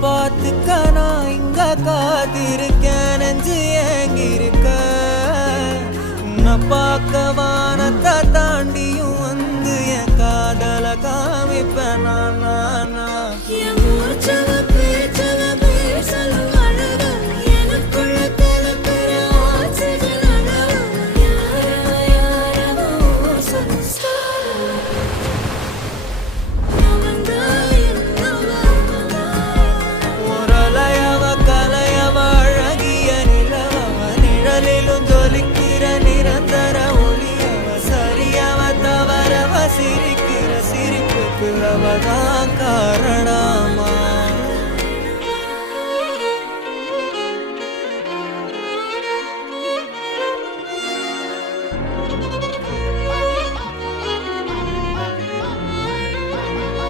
பார்த்துக்க நான் இங்க காத்திருக்கேன் நெஞ்சு ஏங்கிருக்க உன்னை பார்க்க வானத்தை தாண்டியும் வந்து என் காதல காமிப்பேன் நான் சிரிக்கிற சிரிப்புக்கு அவதான் காரணம்